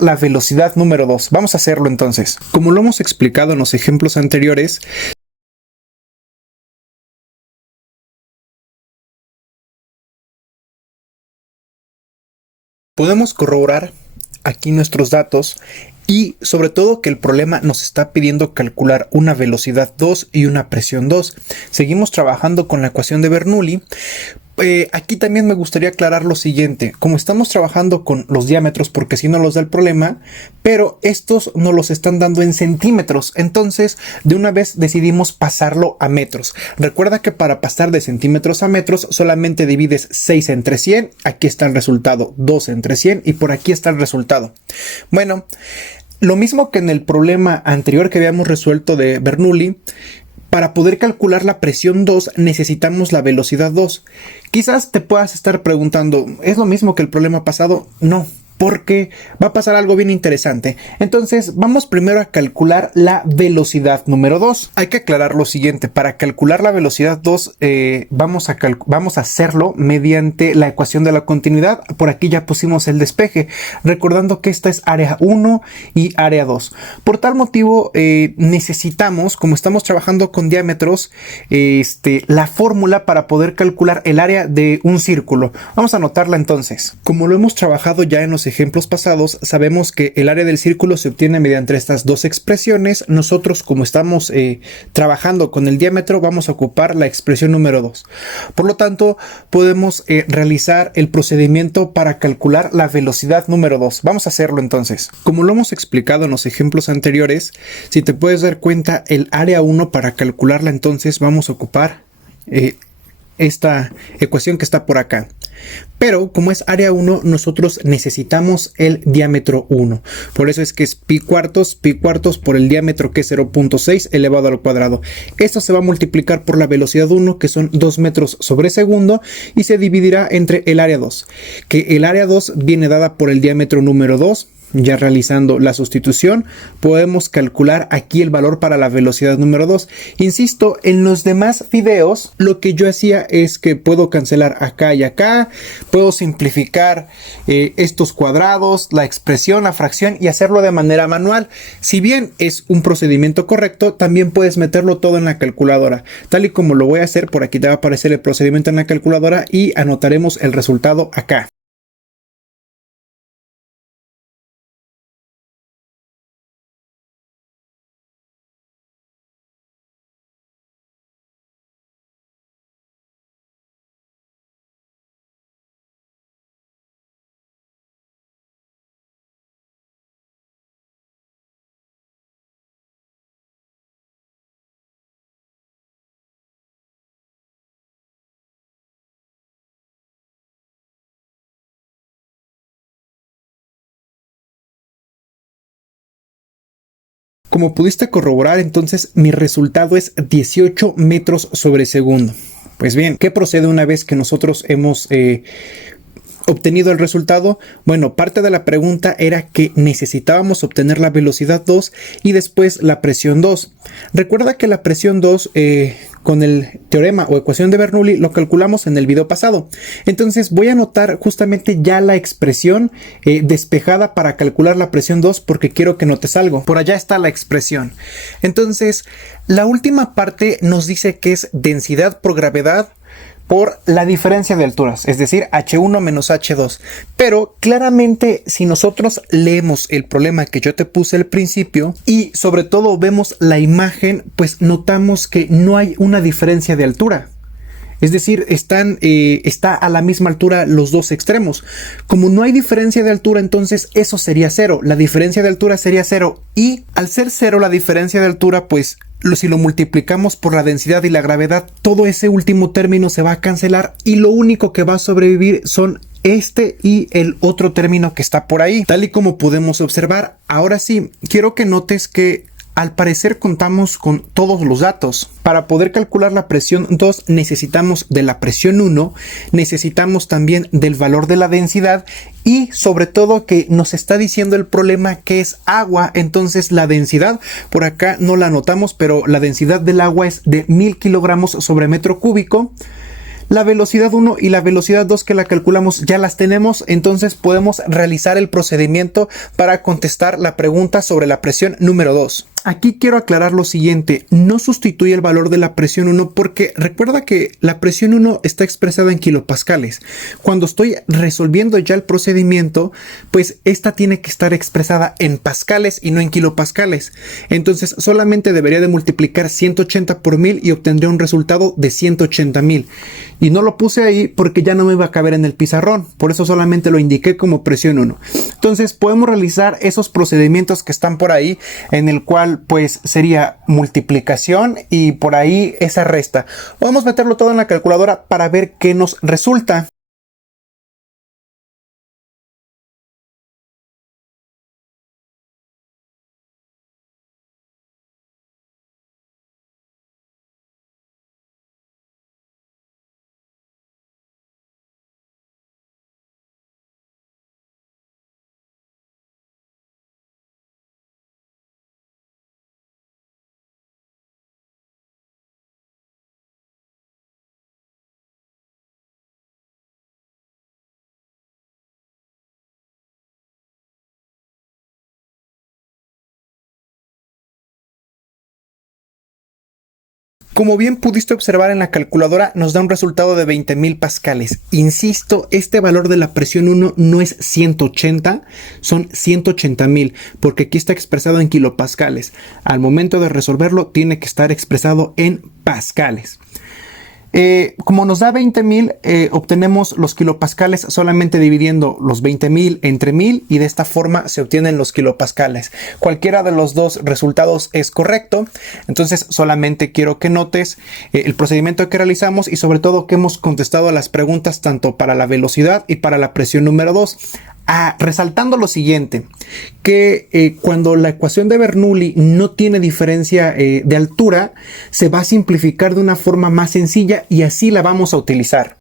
la velocidad número 2. Vamos a hacerlo entonces. Como lo hemos explicado en los ejemplos anteriores, podemos corroborar aquí nuestros datos y sobre todo que el problema nos está pidiendo calcular una velocidad 2 y una presión 2. Seguimos trabajando con la ecuación de Bernoulli. Aquí también me gustaría aclarar lo siguiente. Como estamos trabajando con los diámetros, porque si no los da el problema, pero estos nos los están dando en centímetros, entonces de una vez decidimos pasarlo a metros. Recuerda que para pasar de centímetros a metros solamente divides 6 entre 100, aquí está el resultado, 2 entre 100 y por aquí está el resultado. Bueno, lo mismo que en el problema anterior que habíamos resuelto de Bernoulli, para poder calcular la presión 2 necesitamos la velocidad 2. Quizás te puedas estar preguntando, ¿es lo mismo que el problema pasado? No, porque va a pasar algo bien interesante. Entonces vamos primero a calcular la velocidad número 2. Hay que aclarar lo siguiente, para calcular la velocidad 2 vamos a hacerlo mediante la ecuación de la continuidad. Por aquí ya pusimos el despeje, recordando que esta es área 1 y área 2. Por tal motivo necesitamos, como estamos trabajando con diámetros, la fórmula para poder calcular el área de un círculo. Vamos a anotarla entonces. Como lo hemos trabajado ya en los ejemplos pasados, sabemos que el área del círculo se obtiene mediante estas dos expresiones. Nosotros, como estamos trabajando con el diámetro, vamos a ocupar la expresión número 2. Por lo tanto, podemos realizar el procedimiento para calcular la velocidad número 2. Vamos a hacerlo entonces. Como lo hemos explicado en los ejemplos anteriores, si te puedes dar cuenta, el área 1 para calcularla entonces vamos a ocupar esta ecuación que está por acá. Pero como es área 1, nosotros necesitamos el diámetro 1. Por eso es que es pi cuartos por el diámetro, que es 0.6 elevado al cuadrado. Esto se va a multiplicar por la velocidad 1, que son 2 metros sobre segundo, y se dividirá entre el área 2, que el área 2 viene dada por el diámetro número 2. Ya realizando la sustitución, podemos calcular aquí el valor para la velocidad número 2. Insisto, en los demás videos lo que yo hacía es que puedo cancelar acá y acá, puedo simplificar estos cuadrados, la expresión, la fracción y hacerlo de manera manual. Si bien es un procedimiento correcto, también puedes meterlo todo en la calculadora. Tal y como lo voy a hacer, por aquí te va a aparecer el procedimiento en la calculadora y anotaremos el resultado acá. Como pudiste corroborar, entonces mi resultado es 18 metros sobre segundo. Pues bien, ¿qué procede una vez que nosotros hemos obtenido el resultado? Bueno, parte de la pregunta era que necesitábamos obtener la velocidad 2 y después la presión 2. Recuerda que la presión 2 con el teorema o ecuación de Bernoulli lo calculamos en el video pasado. Entonces voy a anotar justamente ya la expresión despejada para calcular la presión 2, porque quiero que notes algo. Por allá está la expresión. Entonces la última parte nos dice que es densidad por gravedad por la diferencia de alturas, es decir, H1 menos H2. Pero claramente, si nosotros leemos el problema que yo te puse al principio y sobre todo vemos la imagen, pues notamos que no hay una diferencia de altura. Es decir, está a la misma altura los dos extremos. Como no hay diferencia de altura, entonces eso sería 0. La diferencia de altura sería 0. Y al ser 0 la diferencia de altura, pues si lo multiplicamos por la densidad y la gravedad, todo ese último término se va a cancelar y lo único que va a sobrevivir son este y el otro término que está por ahí. Tal y como podemos observar, ahora sí, quiero que notes que al parecer contamos con todos los datos. Para poder calcular la presión 2 necesitamos de la presión 1, necesitamos también del valor de la densidad y sobre todo que nos está diciendo el problema que es agua. Entonces la densidad, por acá no la anotamos, pero la densidad del agua es de 1000 kilogramos sobre metro cúbico. La velocidad 1 y la velocidad 2 que la calculamos ya las tenemos, entonces podemos realizar el procedimiento para contestar la pregunta sobre la presión número 2. Aquí quiero aclarar lo siguiente, no sustituye el valor de la presión 1 porque recuerda que la presión 1 está expresada en kilopascales. Cuando estoy resolviendo ya el procedimiento, pues esta tiene que estar expresada en pascales y no en kilopascales. Entonces solamente debería de multiplicar 180 por 1000 y obtendría un resultado de 180,000. Y no lo puse ahí porque ya no me iba a caber en el pizarrón, por eso solamente lo indiqué como presión 1. Entonces podemos realizar esos procedimientos que están por ahí, en el cual pues sería multiplicación y por ahí esa resta. Vamos a meterlo todo en la calculadora para ver qué nos resulta. Como bien pudiste observar en la calculadora, nos da un resultado de 20,000 pascales. Insisto, este valor de la presión 1 no es 180, son 180,000, porque aquí está expresado en kilopascales. Al momento de resolverlo, tiene que estar expresado en pascales. Como nos da 20,000, obtenemos los kilopascales solamente dividiendo los 20,000 entre 1000 y de esta forma se obtienen los kilopascales. Cualquiera de los dos resultados es correcto, entonces solamente quiero que notes el procedimiento que realizamos y sobre todo que hemos contestado a las preguntas tanto para la velocidad y para la presión número 2. Resaltando lo siguiente, que cuando la ecuación de Bernoulli no tiene diferencia de altura, se va a simplificar de una forma más sencilla y así la vamos a utilizar.